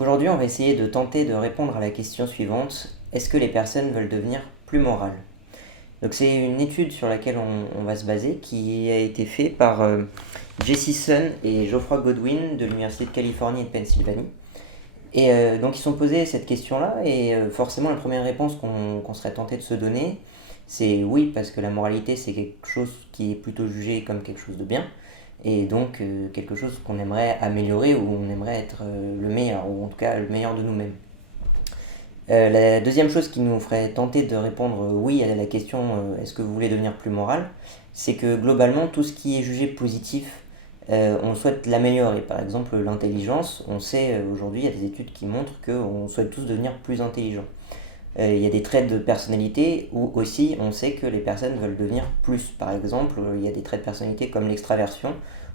Donc aujourd'hui, on va essayer de tenter de répondre à la question suivante: est-ce que les personnes veulent devenir plus morales? Donc c'est une étude sur laquelle on va se baser, qui a été faite par Jesse Sun et Geoffroy Godwin de l'Université de Californie et de Pennsylvanie. Et donc ils sont posés cette question-là, et forcément la première réponse qu'on serait tenté de se donner, c'est oui, parce que la moralité c'est quelque chose qui est plutôt jugé comme quelque chose de bien, et donc quelque chose qu'on aimerait améliorer, ou on aimerait être le meilleur, ou en tout cas le meilleur de nous-mêmes. La deuxième chose qui nous ferait tenter de répondre oui à la question est-ce que vous voulez devenir plus moral, c'est que globalement tout ce qui est jugé positif, on souhaite l'améliorer. Par exemple l'intelligence, on sait aujourd'hui, il y a des études qui montrent qu'on souhaite tous devenir plus intelligents. Il y a des traits de personnalité où aussi on sait que les personnes veulent devenir plus. Par exemple, il y a des traits de personnalité comme l'extraversion,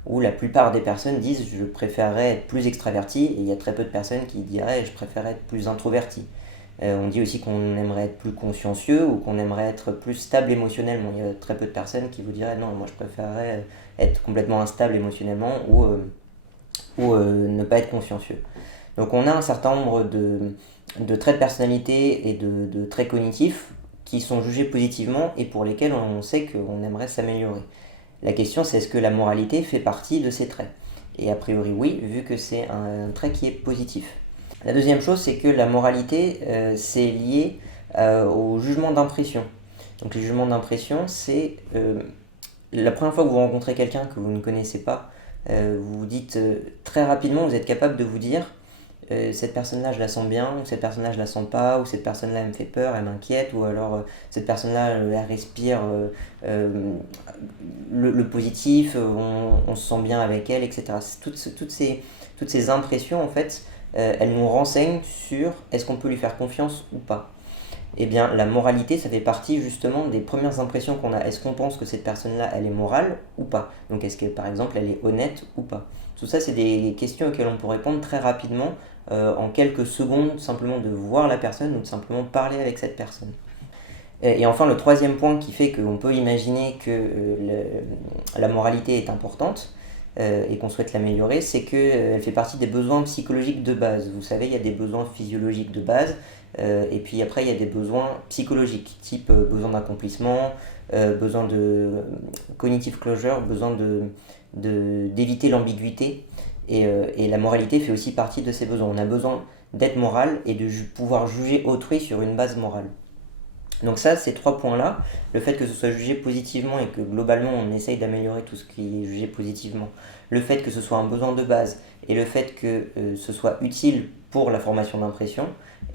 où la plupart des personnes disent je préférerais être plus extraverti, et il y a très peu de personnes qui diraient je préférerais être plus introverti. On dit aussi qu'on aimerait être plus consciencieux ou qu'on aimerait être plus stable émotionnellement. Il y a très peu de personnes qui vous diraient non, moi je préférerais être complètement instable émotionnellement, ou ne pas être consciencieux. Donc on a un certain nombre de traits de personnalité et de traits cognitifs qui sont jugés positivement et pour lesquels on sait qu'on aimerait s'améliorer. La question c'est est-ce que la moralité fait partie de ces traits? Et a priori oui, vu que c'est un trait qui est positif. La deuxième chose, c'est que la moralité, c'est lié au jugement d'impression. Donc les jugements d'impression, c'est la première fois que vous rencontrez quelqu'un que vous ne connaissez pas, vous vous dites très rapidement, vous êtes capable de vous dire cette personne-là je la sens bien, ou cette personne-là je la sens pas, ou cette personne-là elle me fait peur, elle m'inquiète, ou alors cette personne-là elle respire le positif, on se sent bien avec elle, etc. Toutes ces impressions en fait, elles nous renseignent sur est-ce qu'on peut lui faire confiance ou pas. Eh bien, la moralité, ça fait partie justement des premières impressions qu'on a. Est-ce qu'on pense que cette personne-là, elle est morale ou pas? Donc, est-ce que, par exemple, elle est honnête ou pas? Tout ça, c'est des questions auxquelles on peut répondre très rapidement, en quelques secondes, simplement de voir la personne ou de simplement parler avec cette personne. Et enfin, le troisième point qui fait qu'on peut imaginer que la moralité est importante, et qu'on souhaite l'améliorer, c'est qu'elle fait partie des besoins psychologiques de base. Vous savez, il y a des besoins physiologiques de base, et puis après il y a des besoins psychologiques, type besoin d'accomplissement, besoin de cognitive closure, besoin d'éviter l'ambiguïté, et la moralité fait aussi partie de ces besoins. On a besoin d'être moral et de pouvoir juger autrui sur une base morale. Donc ça, ces trois points-là, le fait que ce soit jugé positivement et que globalement on essaye d'améliorer tout ce qui est jugé positivement, le fait que ce soit un besoin de base et le fait que ce soit utile pour la formation d'impression,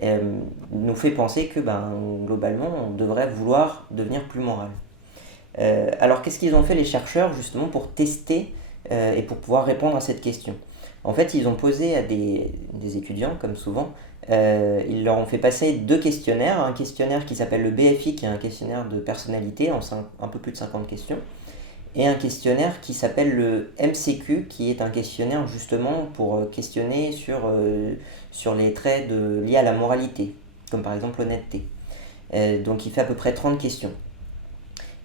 nous fait penser que globalement on devrait vouloir devenir plus moral. Alors qu'est-ce qu'ils ont fait les chercheurs justement pour tester et pour pouvoir répondre à cette question? En fait, ils ont posé à des étudiants, comme souvent, ils leur ont fait passer deux questionnaires. Un questionnaire qui s'appelle le BFI, qui est un questionnaire de personnalité en un peu plus de 50 questions, et un questionnaire qui s'appelle le MCQ, qui est un questionnaire justement pour questionner sur les traits liés à la moralité, comme par exemple l'honnêteté. Donc il fait à peu près 30 questions.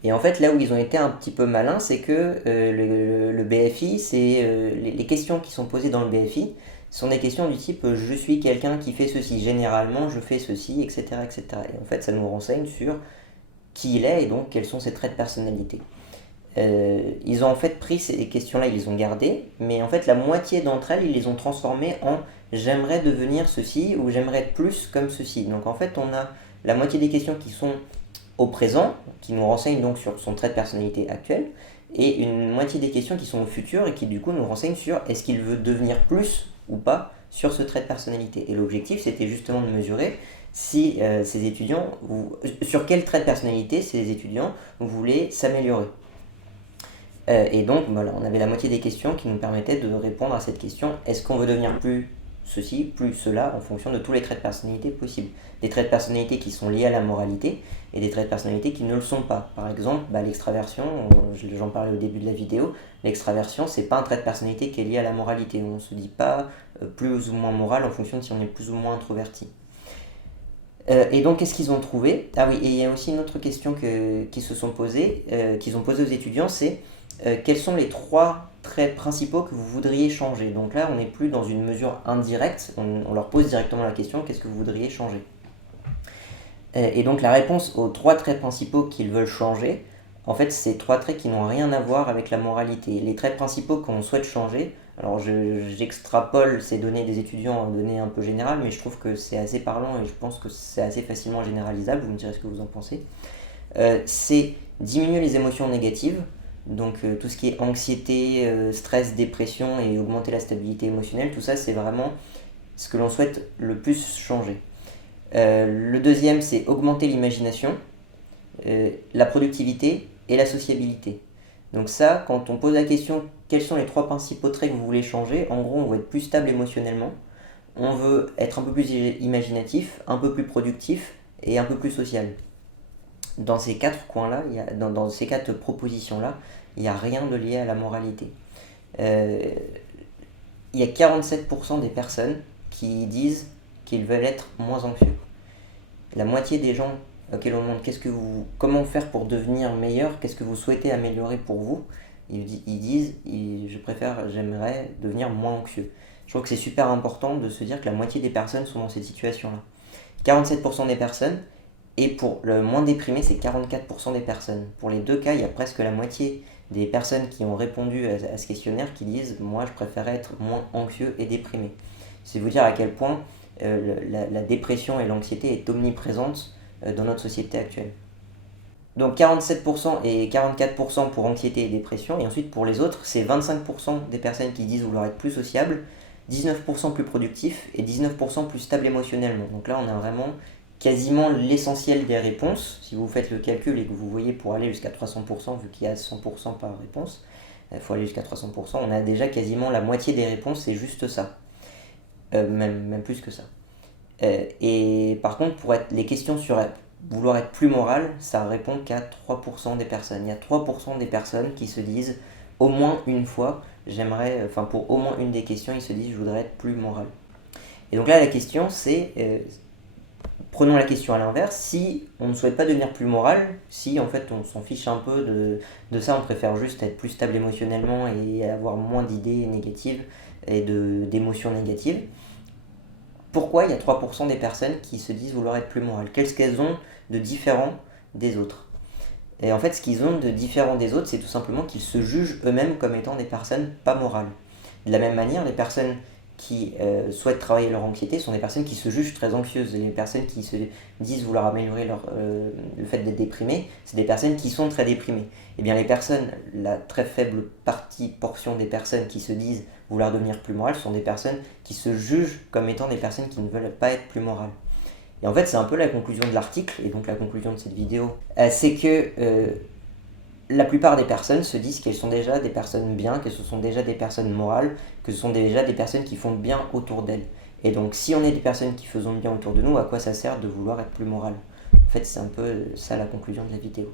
Et en fait, là où ils ont été un petit peu malins, c'est que le BFI, les questions qui sont posées dans le BFI sont des questions du type je suis quelqu'un qui fait ceci, généralement je fais ceci, etc., etc. Et en fait, ça nous renseigne sur qui il est et donc quels sont ses traits de personnalité. Ils ont en fait pris ces questions-là, ils les ont gardées, mais en fait, la moitié d'entre elles, ils les ont transformées en j'aimerais devenir ceci ou j'aimerais être plus comme ceci. Donc en fait, on a la moitié des questions qui sont au présent, qui nous renseignent donc sur son trait de personnalité actuel, et une moitié des questions qui sont au futur et qui du coup nous renseignent sur est-ce qu'il veut devenir plus ou pas sur ce trait de personnalité. Et l'objectif c'était justement de mesurer si ces étudiants, sur quel trait de personnalité ces étudiants voulaient s'améliorer. Et donc voilà, on avait la moitié des questions qui nous permettaient de répondre à cette question est-ce qu'on veut devenir plus ceci, plus cela, en fonction de tous les traits de personnalité possibles. Des traits de personnalité qui sont liés à la moralité et des traits de personnalité qui ne le sont pas. Par exemple, l'extraversion, j'en parlais au début de la vidéo, l'extraversion, c'est pas un trait de personnalité qui est lié à la moralité. On ne se dit pas plus ou moins moral en fonction de si on est plus ou moins introverti. Et donc, qu'est-ce qu'ils ont trouvé? Ah oui, et il y a aussi une autre question qu'ils se sont posées, qu'ils ont posée aux étudiants, c'est quels sont les 3 traits principaux que vous voudriez changer? Donc là, on n'est plus dans une mesure indirecte, on leur pose directement la question: qu'est-ce que vous voudriez changer? Et donc la réponse aux 3 traits principaux qu'ils veulent changer, en fait, c'est 3 traits qui n'ont rien à voir avec la moralité. Les traits principaux qu'on souhaite changer, alors j'extrapole ces données des étudiants en données un peu générales, mais je trouve que c'est assez parlant et je pense que c'est assez facilement généralisable, vous me direz ce que vous en pensez. C'est diminuer les émotions négatives, donc tout ce qui est anxiété, stress, dépression et augmenter la stabilité émotionnelle, tout ça c'est vraiment ce que l'on souhaite le plus changer. Le deuxième, c'est augmenter l'imagination, la productivité et la sociabilité. Donc ça, quand on pose la question quels sont les 3 principaux traits que vous voulez changer, en gros on veut être plus stable émotionnellement, on veut être un peu plus imaginatif, un peu plus productif et un peu plus social. Dans ces 4 coins-là, dans ces 4 propositions-là, il n'y a rien de lié à la moralité. Il y a 47% des personnes qui disent qu'ils veulent être moins anxieux. La moitié des gens auxquels on demande comment faire pour devenir meilleur, qu'est-ce que vous souhaitez améliorer pour vous, ils disent j'aimerais devenir moins anxieux. Je trouve que c'est super important de se dire que la moitié des personnes sont dans cette situation-là. 47% des personnes, et pour le moins déprimé, c'est 44% des personnes. Pour les 2 cas, il y a presque la moitié des personnes qui ont répondu à ce questionnaire qui disent moi je préférais être moins anxieux et déprimé. C'est vous dire à quel point la dépression et l'anxiété est omniprésente dans notre société actuelle. Donc 47% et 44% pour anxiété et dépression, et ensuite pour les autres, c'est 25% des personnes qui disent vouloir être plus sociables, 19% plus productifs et 19% plus stables émotionnellement. Donc là, on a vraiment quasiment l'essentiel des réponses. Si vous faites le calcul et que vous voyez pour aller jusqu'à 300%, vu qu'il y a 100% par réponse, il faut aller jusqu'à 300%, on a déjà quasiment la moitié des réponses, c'est juste ça. Même plus que ça. Et par contre, les questions sur vouloir être plus moral, ça répond qu'à 3% des personnes. Il y a 3% des personnes qui se disent au moins une fois, pour au moins une des questions, ils se disent je voudrais être plus moral. Et donc là, la question c'est, prenons la question à l'inverse, si on ne souhaite pas devenir plus moral, si en fait on s'en fiche un peu de ça, on préfère juste être plus stable émotionnellement et avoir moins d'idées négatives et d'émotions négatives, pourquoi il y a 3% des personnes qui se disent vouloir être plus morales? Qu'est-ce qu'elles ont de différent des autres? Et en fait, ce qu'ils ont de différent des autres, c'est tout simplement qu'ils se jugent eux-mêmes comme étant des personnes pas morales. De la même manière, les personnes qui souhaitent travailler leur anxiété sont des personnes qui se jugent très anxieuses. Les personnes qui se disent vouloir améliorer le fait d'être déprimées, c'est des personnes qui sont très déprimées. Et bien les personnes, la très faible portion des personnes qui se disent vouloir devenir plus morales sont des personnes qui se jugent comme étant des personnes qui ne veulent pas être plus morales. Et en fait, c'est un peu la conclusion de l'article, et donc la conclusion de cette vidéo, c'est que la plupart des personnes se disent qu'elles sont déjà des personnes bien, que ce sont déjà des personnes morales, que ce sont déjà des personnes qui font bien autour d'elles. Et donc si on est des personnes qui faisons bien autour de nous, à quoi ça sert de vouloir être plus moral? En fait, c'est un peu ça la conclusion de la vidéo.